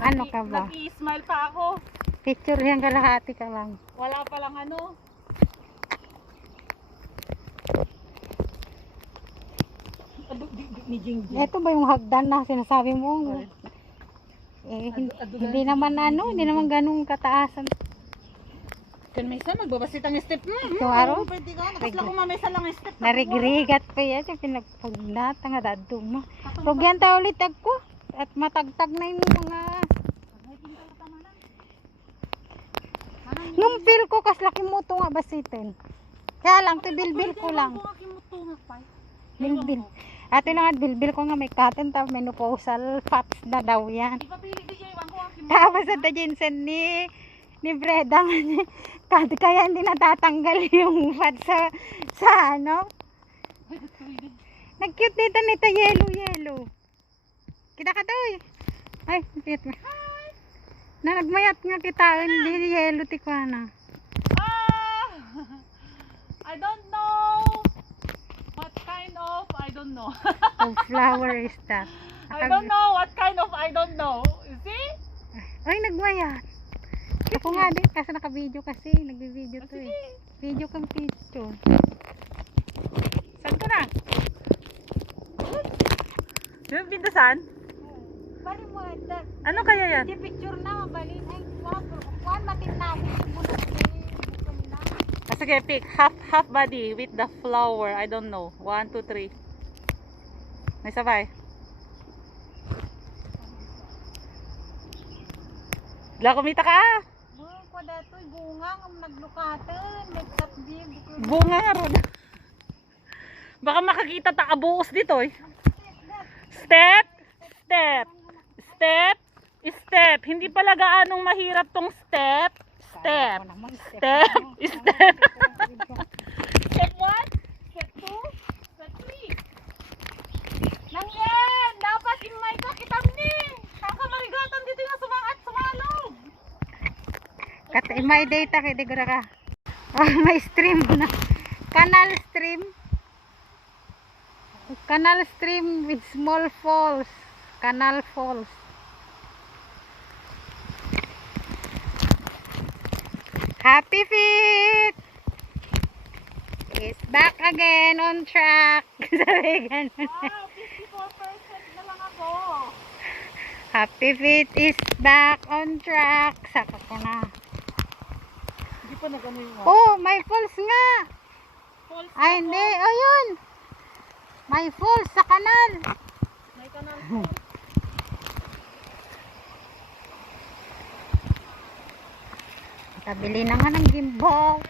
Ano ka ba? Nag-i-smile pa ako. Picture yan kalahati ka lang. Wala pa lang ano. Ni Jingjing. Ito ba yung hagdan na sinasabi mo? Hindi naman hindi naman ganun kataasan. Kan may isa magbabasit ang step mo. Ito araw? Pwede ka. Nakasla ko mamesa lang ang step. Narigrigat pa yan. Pinagpagnata nga dadong mo. Rugyan tayo ulit ako. At matagtag na yung mga... Ngumpil ko kaslaki mo ito nga basitin. Kaya lang, ito bilbil ko lang. Bilbil. Ato lang at bilbil ko nga may cotton tapos menopausal fats na daw yan. Tapos at Jensen ni Breda kaya hindi natatanggal yung fats sa ano. Nag-cute nito yellow. Kita ka to eh. Ay, cute mo. Na nagmayat nga kita hindi yellow tikwana. I don't know. What kind of I don't know. Oh, flower is that. I don't know what kind of I don't know. See? Ay, nagmayat. Ako nga din, kasi naka-video kasi. Nagbi-video to eh. Video kang picture. Saan ka na? Yung bindasan? Bali mo, Ano kaya yan? di picture na, mabali. Ay, kuwan, matin namin yung bulok na. Sige, pick half body with the flower. I don't know. 1, 2, 3. May sabay. Wala kumita ka. Ko datoy bunga ng naglukatan, nagkat bib. Bunga nga ron. Baka makakita ta abuos dito eh. Step. Hindi pala gaanong mahirap tong step. Step 1, step 1, step 2, step 3. Nang yan, dapat imay ka kitam ni. Saka marigatan dito nga sumangat sumalog. Kat may data kay digura ka. Oh, may stream na. Canal stream with small falls. Canal falls. Happy Feet is back again on track. Sabi ganun. Wow, 54% na lang ako. Happy Feet is back on track. Saka ko na. Hindi pa nagano yung Oh, may falls nga. falls. Ay, hindi. Oh, yun. May falls sa kanal. May kanal po. Kabili na nga ng gimbal.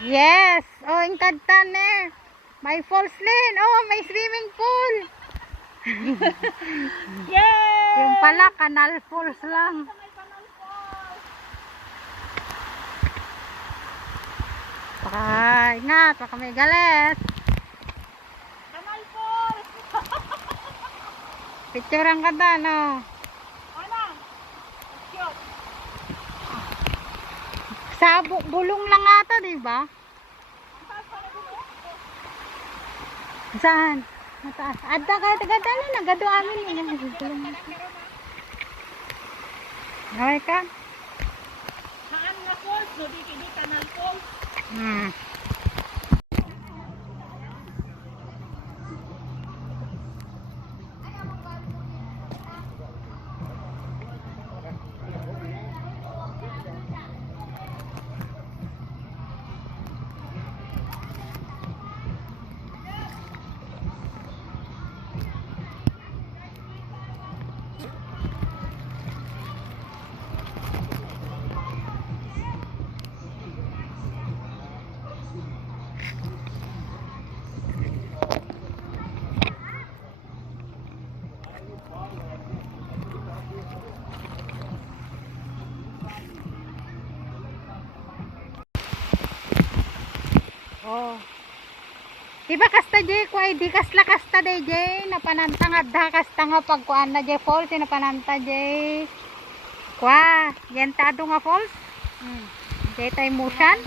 Yes. Oh, yung kadtan eh. May falls din. Oh, may swimming pool. Yay! Yung pala, canal falls lang. May kanal falls. Baka, ingat. Baka may galit. Kanal falls. Picturean ka da, no? Ano? Cute. Sa bulong lang ata, diba? Saan? Mataas. Adda ka, taga-dala na. Gado amin. Okay ka? Haan na falls, no? Di kanal falls. Oh. Diba kasta jay ko ay di kasla kasta day jay napananta nga da kasta nga pagkuan na jay falls napananta jay kwa yentado nga falls jay tay motion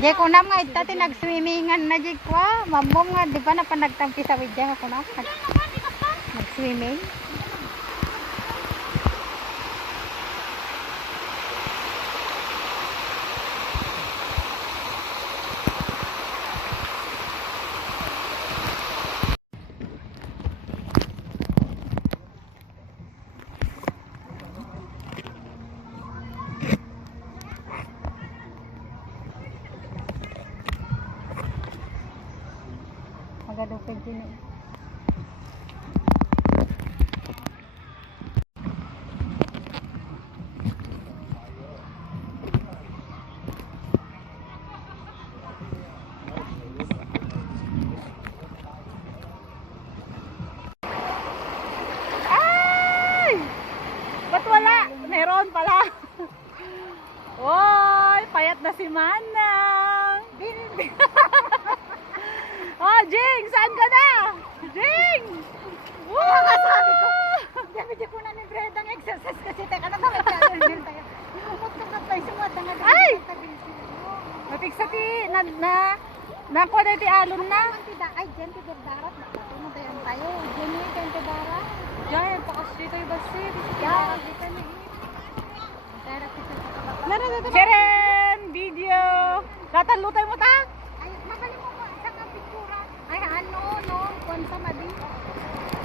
Di ko na mga itati nag-swimmingan na di ko. Mamom nga, di ba na pa nagtampi sa widya ako na? Nag-swimming. Magadupig din eh. Ay! Ba't wala? Meron pala. Oy, payat na si Manang. Oh, Jing, saan ka na? Jing! Woo! Sabi ko, sabi ko na ni Breda ng exercise kasi teka na may challenge tayo. Kumot ka kapay sumata nga. Ay! Matik sa ti, nakuha na ti alon na. Ay, dyan ti Berdarat. Nakatulong tayo. Dyan eh, dyan ti Darat. Diyan, pakas dito yung basi. Yan, dito na eh. Darat ito sa kababa. Sharon, video. Tatalutay mo ta? Ay, magaling mo isang ang pictura. Ay, ano, no? Konta madi.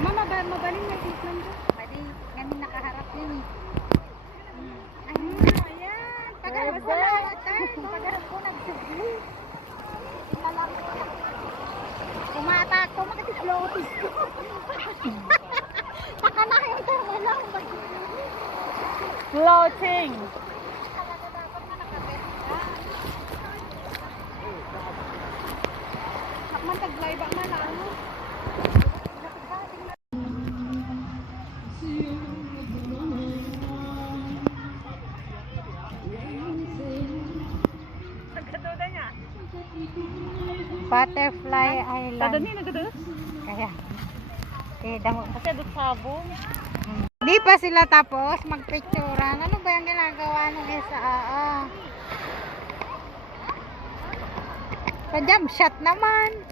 Mama, magaling na tingnan ko. Madi, ngamin nakaharap yun eh. Ay, ayan. Pagharap ko na. Pagharap ko nagsubi. Inalam ko na. Tumatak ko, makatiplotis ko. Taka na kayo ito. Walang mag-iinis. Floating. Talaga dapat na nakabit ka. Sakman taglay ba man ano? Nagkatuda niya. Butterfly Island. Tadani, nagkatuda? Kaya. Eh, damo. Kasi doon sabong. Di pa sila tapos magpicturean. Ano ba yung ginagawa ng SAA? Pa-jump shot naman.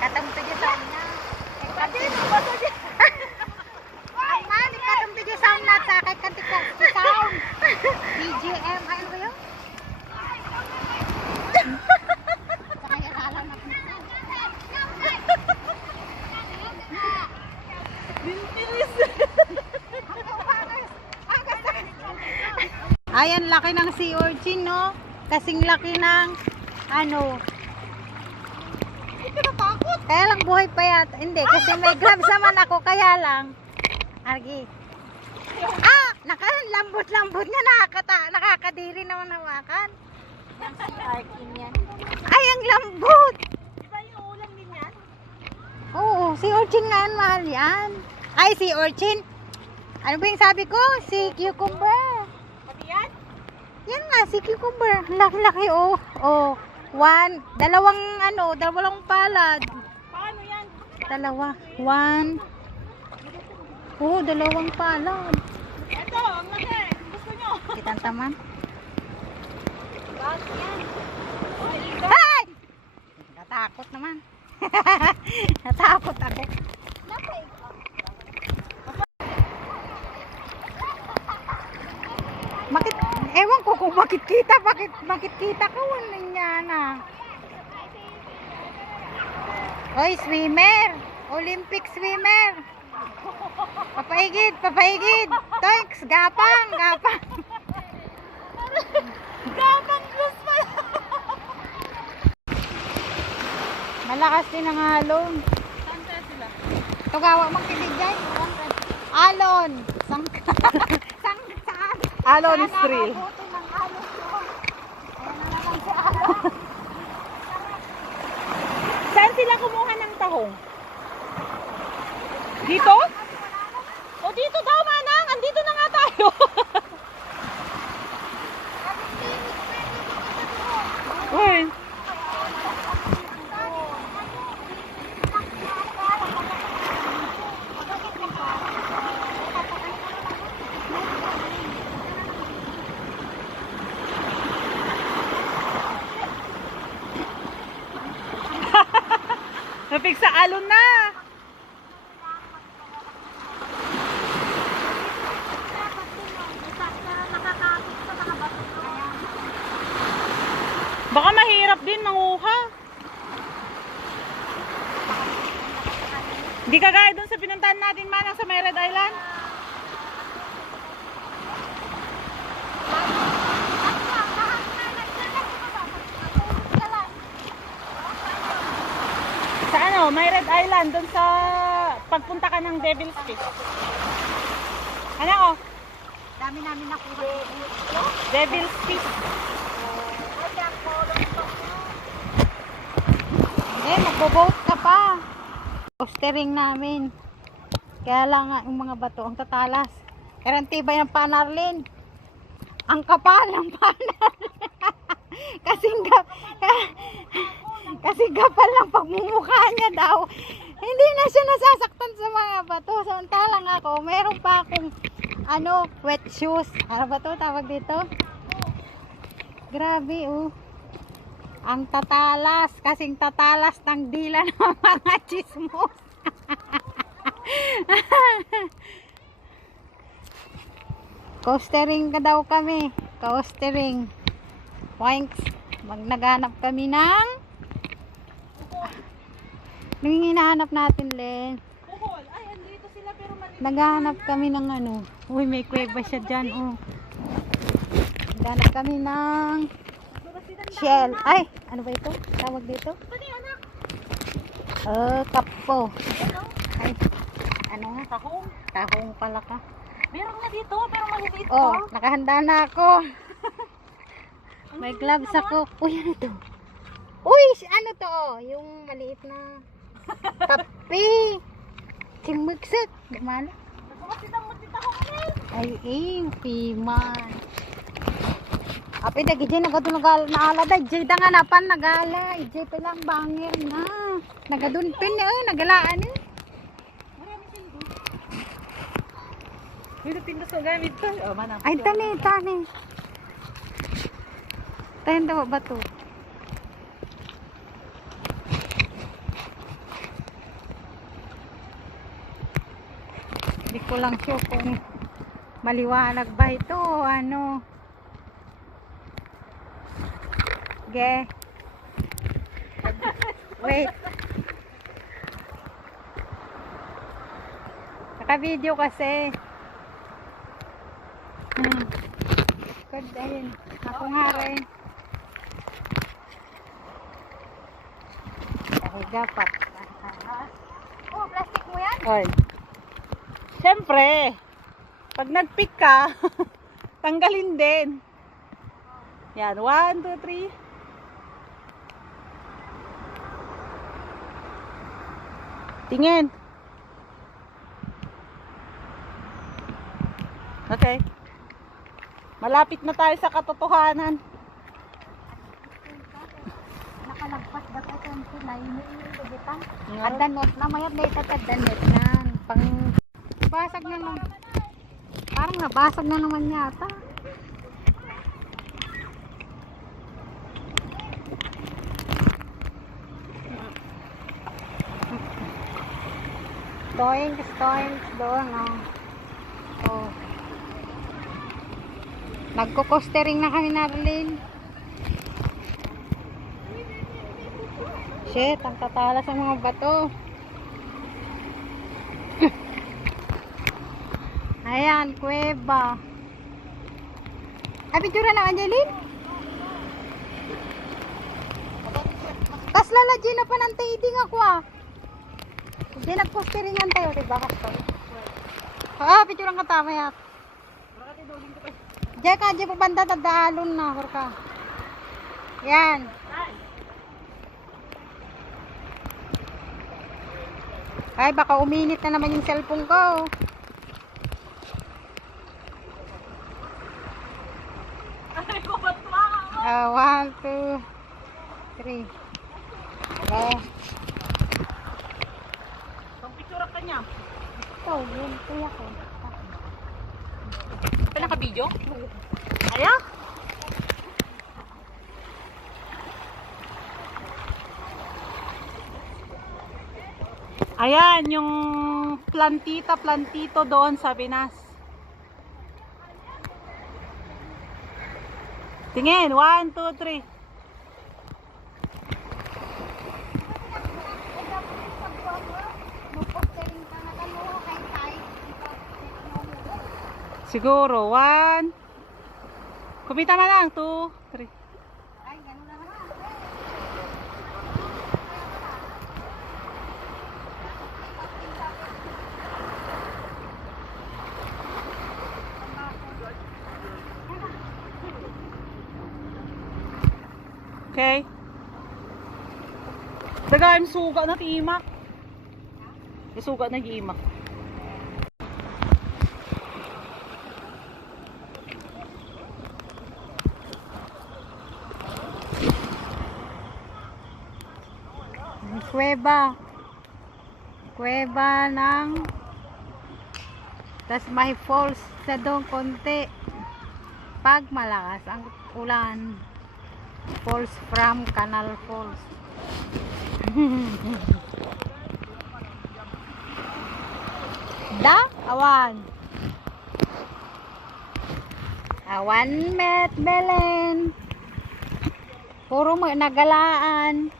Katong tujuh sound na. Ay, katong tujuh sound na sa akin kantika sound. BGM, ano ba yun? Kaya alam na kung ayan, laki ng sea urchin, no? Kasing laki ng ano. Hindi ka natakot. Kaya lang buhay pa yata. Hindi, kasi may gloves naman ako. Kaya lang. Argi. Ah! Lambot-lambot niya. Nakakadiri naman hawakan. Ay, ang lambot! Di ba yung ulam din yan? Oo, sea urchin nga yan, mahal yan. Ay, sea urchin. Ano ba yung sabi ko? Si cucumber. Pati yan? Yan nga, si cucumber. Laki-laki, oh. Oh, dalawang palad. Paano yan? Dalawa. One. Oh, dalawang palad. Ito, ang laki. Gusto nyo? Kitang taman. Bakit yan? Ay! Natakot naman. Natakot ako. Bakit, ewan ko kung bakit kita ka walang niya na. Oy, swimmer! Olympic swimmer! Papaigid! Thanks! Gapang! Gapang Diyos pala! Malakas din ang alon. Saan kaya sila? Tugawa magkilig dyan. Alon! Sangka. Alon Street. Nakabuto ng alon doon. Ayan na naman si alon. Saan sila kumuha ng tahong? Dito? O dito daw, Manang. Andito na nga tayo. Uy. alon na. Baka mahirap din manguha. Hindi kagaya dun sa pinuntahan natin manang sa may Red Island. Sa ano, may Red Island dun sa pagpunta ka ng Devil's Peak. Ano oh? Dami namin nakuha. Devil's Peak. Hindi, magbo-boat ka pa. Postering namin. Kaya lang nga yung mga bato ang tatalas. Pero ang tibay ng panarlin. Ang kapal ng panarlin. kasi kapal ng pagmumukha niya daw. Hindi na siya nasasaktan sa mga bato. Samantalang ako, meron pa akong wet shoes. Ano ba to tawag dito? Grabe oh. Ang tatalas, kasing tatalas ng dila ng mga chismos. Coastering ka daw kami. Coastering. Points. Naghanap kami ng nung hinahanap natin, Len. Ay, andito sila pero maliit. Naghanap kami ng uy, may kuweba siya dyan, oh. Naghanap kami ng shell. Ay, ano ba ito? Tawag dito? Kapo. Ay, ano nga? Tahong. Tahong pala ka. Meron nga dito, pero maliit Oh, to. nakahanda na ako. May gloves ako. Uy, ano to? Uy, ano to? Oh, yung maliit na kape. Simugsak. Gimana? Ay, piman. Api dagi dyan nagadun naalada. Dyan da nga napan nagala. Dyan pa lang bangir na. Nagadun pin nagalaan eh. Dito tindas na gamit to. Oh, manang. Ay, tani. Tayo daw ba to? Hindi ko lang sure kung maliwanag ba ito o ano. Ge. Wait. Naka-video kasi. Good, ayun. Ako nga rin. Dahil dapat. Oh, plastic mo yan? Ay. Siyempre, pag nag-pick ka, tanggalin din. Yan, 1, 2, 3. Tingin. Okay. Malapit na tayo sa katotohanan. Nakalagpas ba ito ang silay mo yung adanot na mayat na ito adanot nan pang basag na naman, parang nabasag na naman yata. Toings doon oh. Nagko-coastering na kami na Arlene. Shit, ang tatalas ng mga bato. Ayan, kuweba. Ay, picture na Angeline. Tas lalagyan na pa ng tiding ako ah. Hindi nag-posteringan tayo, diba? Picture ang katama yat. Diyan ka, diyan pa banda, tagdaalon na. Ka. Yan. Ay, baka uminit na naman yung cellphone ko. One, two, three. Okay. Picture ka niya. Ito, yun. Kuya ko. Pa naka-video? Aya? Ayan, yung plantito doon sa Pinas. Tingin, 1, 2, 3. Siguro, 1. Kumita man lang, 2, 3. Okay. Dagayang suga na tiimak. Suga na giimak. Kuweba. Kuweba ng tas may falls sa doon konti. Pag malakas ang ulan. Falls from Canal Falls. Awan. Awan met Belen. Puro mo nagalaan.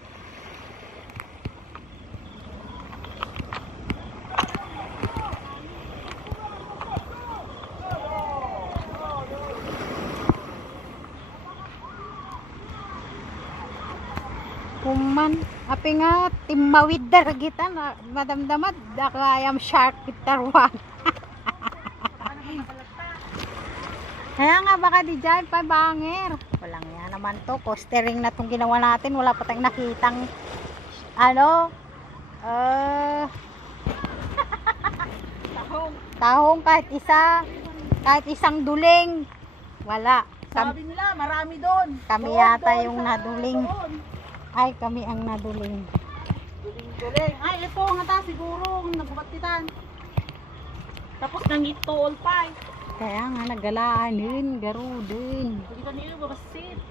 Kuman, api nga timawid dar kita na madamdamad dakayam shark kitarwan. Kaya nga baka di dyan pa banger. Walang yan naman to, costering na tong ginawa natin, wala pa tayong nakitang ano tahong kahit isang duling wala. Sabi nila, marami doon. Kami yata yung naduling. Ay, kami ang naduling. Duling. Ay, ito nga ta, siguro, nagbabatitan. Tapos nangitool pa eh. Kaya nga nagalaan din, garo din. Hindi ka niyo babasit.